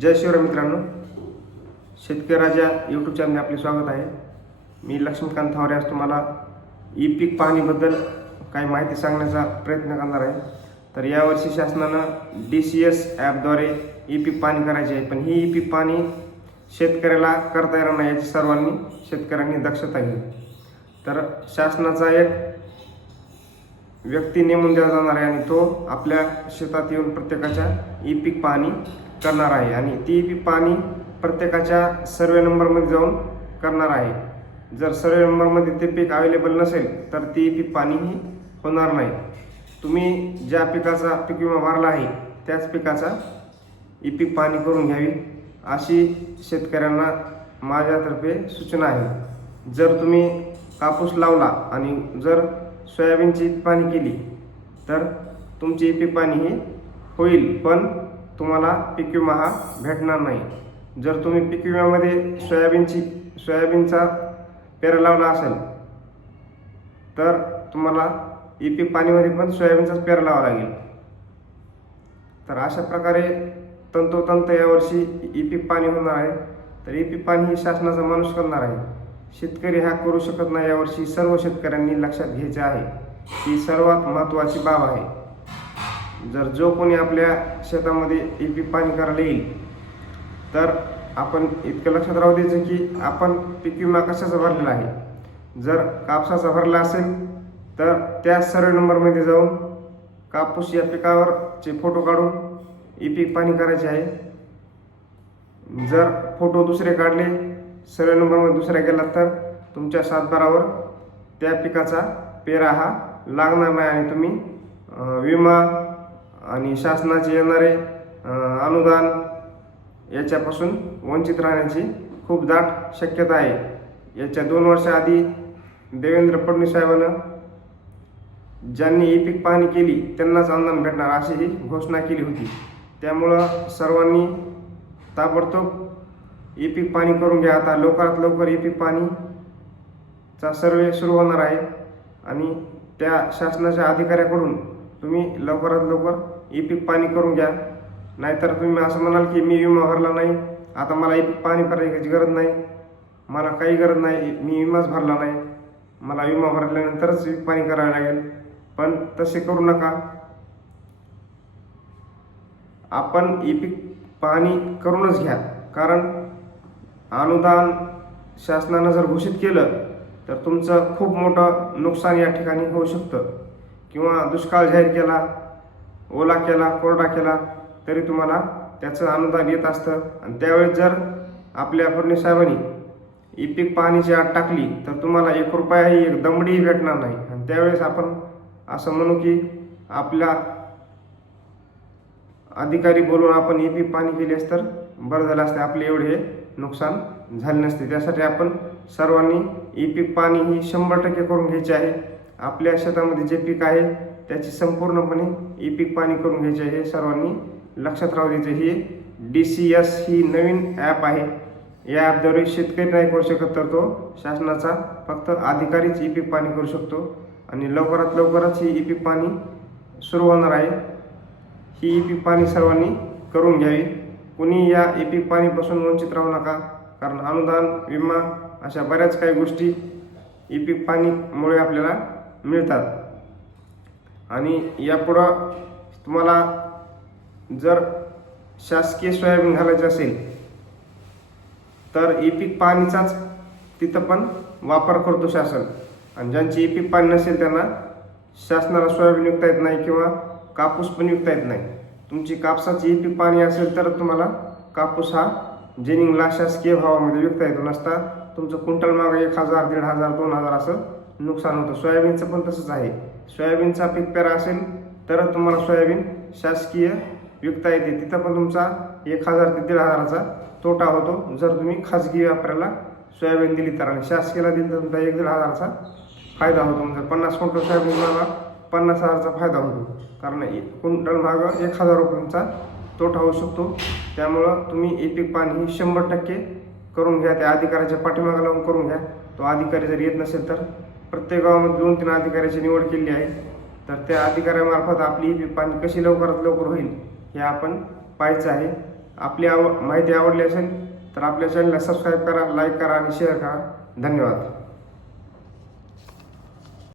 जय शिवराय मित्रांनो, शेतकरी राजा यूट्यूब चॅनलमध्ये आपले स्वागत आहे. मी लक्ष्मीकांत थावरे आज तुम्हाला ई पीक पाहणीबद्दल काही माहिती सांगण्याचा प्रयत्न करणार आहे. तर यावर्षी शासनानं DCS ॲपद्वारे ई पीक पाहणी करायची आहे, पण ही ई पीक पाहणी शेतकऱ्याला करता येणार नाही याची सर्वांनी शेतकऱ्यांनी दक्षता घ्यावी. तर शासनाचा एक व्यक्ती नेमून दिला जाणार आहे आणि तो आपल्या शेतात येऊन प्रत्येकाच्या ई पीक पाहणी करणार आहे आणि ती ई पीक पाहणी प्रत्येकाच्या सर्वे नंबरमध्ये जाऊन करणार आहे. जर सर्वे नंबरमध्ये ते पीक अवेलेबल नसेल तर ती ई पीक पाहणी ही होणार नाही. तुम्ही ज्या पिकाचा पीक विमा भरला आहे त्याच पिकाचा ई पीक पाहणी करून घ्यावी अशी शेतकऱ्यांना माझ्यातर्फे सूचना आहे. जर तुम्ही कापूस लावला आणि जर सोयाबीनची पाहणी केली तर तुमची ई पीक पाहणी ही होईल, पण तुम्हाला पीक विमा हा भेटणार नाही. जर तुम्ही पीक विम्यामध्ये सोयाबीनचा पेरा लावला असेल तर तुम्हाला ई पीक पाहणीमध्ये पण सोयाबीनचाच पेरा लावावा लागेल. तर अशा प्रकारे तंतोतंत यावर्षी ई पीक पाहणी होणार आहे. तर ई पीक पाहणी ही शासनाचा माणूस करणार आहे, शेतकरी हा करू शकत नाही. यावर्षी सर्व शेतकऱ्यांनी लक्षात घ्यायचे आहे, ही सर्वात महत्त्वाची बाब आहे. जर जो कोणी आपल्या शेतामध्ये ई पीक पाहणी करायला येईल तर आपण इतकं लक्षात राहू द्यायचं की आपण पीक विमा कशाचा भरलेला आहे. जर कापसाचा भरला असेल तर त्या सर्वे नंबरमध्ये जाऊन कापूस या पिकावरचे फोटो काढून ई पीक पाहणी करायची आहे. जर फोटो दुसरे काढले, सर्वे नंबरमध्ये दुसरा गेला तर तुमच्या सातबारावर त्या पिकाचा पेरा हा लागणार नाही आणि तुम्ही विमा आणि शासनाचे येणारे अनुदान याच्यापासून वंचित राहण्याची खूप दाट शक्यता आहे. याच्या 2 वर्षाआधी देवेंद्र फडणवीस साहेबांना ज्यांनी ई पीक पाहणी केली त्यांनाच अनुदान भेटणार अशी ही घोषणा केली होती. त्यामुळं सर्वांनी ताबडतोब ई पीक पाहणी करून घ्या. आता लवकरात लवकर ई पीक पाहणीचा सर्वे सुरू होणार आहे आणि त्या शासनाच्या अधिकाऱ्याकडून तुम्ही लवकरात लवकर ई पीक पाहणी करून घ्या. नाहीतर तुम्ही असं म्हणाल की मी विमा भरला नाही, आता मला ई पीक पाहणी करायची गरज नाही, मला काही गरज नाही, मी विमाच भरला नाही, मला विमा भरल्यानंतरच ई पीक पाहणी करावी लागेल. पण तसे करू नका. आपण ई पीक पाहणी करूनच घ्या, कारण अनुदान शासनानं जर घोषित केलं तर तुमचं खूप मोठं नुकसान या ठिकाणी होऊ शकतं. किंवा दुष्काळ जाहीर केला, ओला केला, कोरडा केला तरी तुम्हाला त्याचं अनुदान येत असतं. आणि त्यावेळेस जर आपल्या फडणवीस साहेबांनी ई पीक पाहणीची अट टाकली तर तुम्हाला 1 रुपयाही, एक दमडीही भेटणार नाही. आणि त्यावेळेस आपण असं म्हणू की आपल्या अधिकारी बोलून आपण ई पीक पाहणी केली असतं तर बरं झालं असतं, आपले एवढे नुकसान झाले नसते. त्यासाठी आपण सर्वांनी ई पीक पाहणी ही 100% करून घ्यायची आहे. आपल्या शेतामध्ये जे पीक आहे त्याची संपूर्णपणे ई पीक पाहणी करून घ्यायची आहे, हे सर्वांनी लक्षात राहू द्यायचं. ही DCS ही नवीन ॲप आहे. या ॲपद्वारे शेतकरी नाही करू शकत, तर तो शासनाचा फक्त अधिकारीच ई पीक पाहणी करू शकतो आणि लवकरात लवकरच ही ई पीक पाहणी सुरू होणार आहे. ही ई पीक पाहणी सर्वांनी करून घ्यावी. कुणी या ई पीक पाहणीपासून वंचित राहू नका, कारण अनुदान, विमा अशा बऱ्याच काही गोष्टी ई पीक पाहणीमुळे आपल्याला मिळतात. आणि यापुढं तुम्हाला जर शासकीय सोयाबीन घालायचे असेल तर ई पीक पाहणीचाच तिथं पण वापर करतो शासन. आणि ज्यांची ई पीक पाहणी नसेल त्यांना शासनाला सोयाबीन विकता येत नाही किंवा कापूस पण विकता येत नाही. तुमची कापसाची ई पीक पाहणी असेल तर तुम्हाला कापूस हा जेनिंगला शासकीय भावामध्ये विकता येतो, नसता तुमचं क्विंटल मागे 1000, 1500, 2000 असं नुकसान होतं. सोयाबीनचं पण तसंच आहे. सोयाबीनचा पीक पेरा असेल तर तुम्हाला सोयाबीन शासकीय विकता येते, तिथं पण तुमचा 1000 ते 1500चा तोटा होतो जर तुम्ही खाजगी व्यापाऱ्याला सोयाबीन दिली तर. आणि शासकीयला दिली तर तुमचा 1-1500चा फायदा होतो. जर 50 क्विंटल सोयाबीन मागा 50,000चा फायदा होतो, कारण क्विंटल मागं 1000 रुपयांचा तोटा होऊ शकतो. त्यामुळं तुम्ही ई पीक पाहणी ही 100% करून घ्या. त्या अधिकाऱ्याच्या पाठीमागे लावून करून घ्या. तो अधिकारी जर येत नसेल तर प्रत्येक गावामध्ये 2-3 अधिकाऱ्याची निवड केली आहे. तर त्या अधिकाऱ्यामार्फत आपली ई पीक पाहणी कशी लवकरात लवकर होईल हे आपण पाहायचं आहे. आपली माहिती आवडली असेल तर आपल्या चॅनलला सबस्क्राईब करा, लाईक करा आणि शेअर करा. धन्यवाद.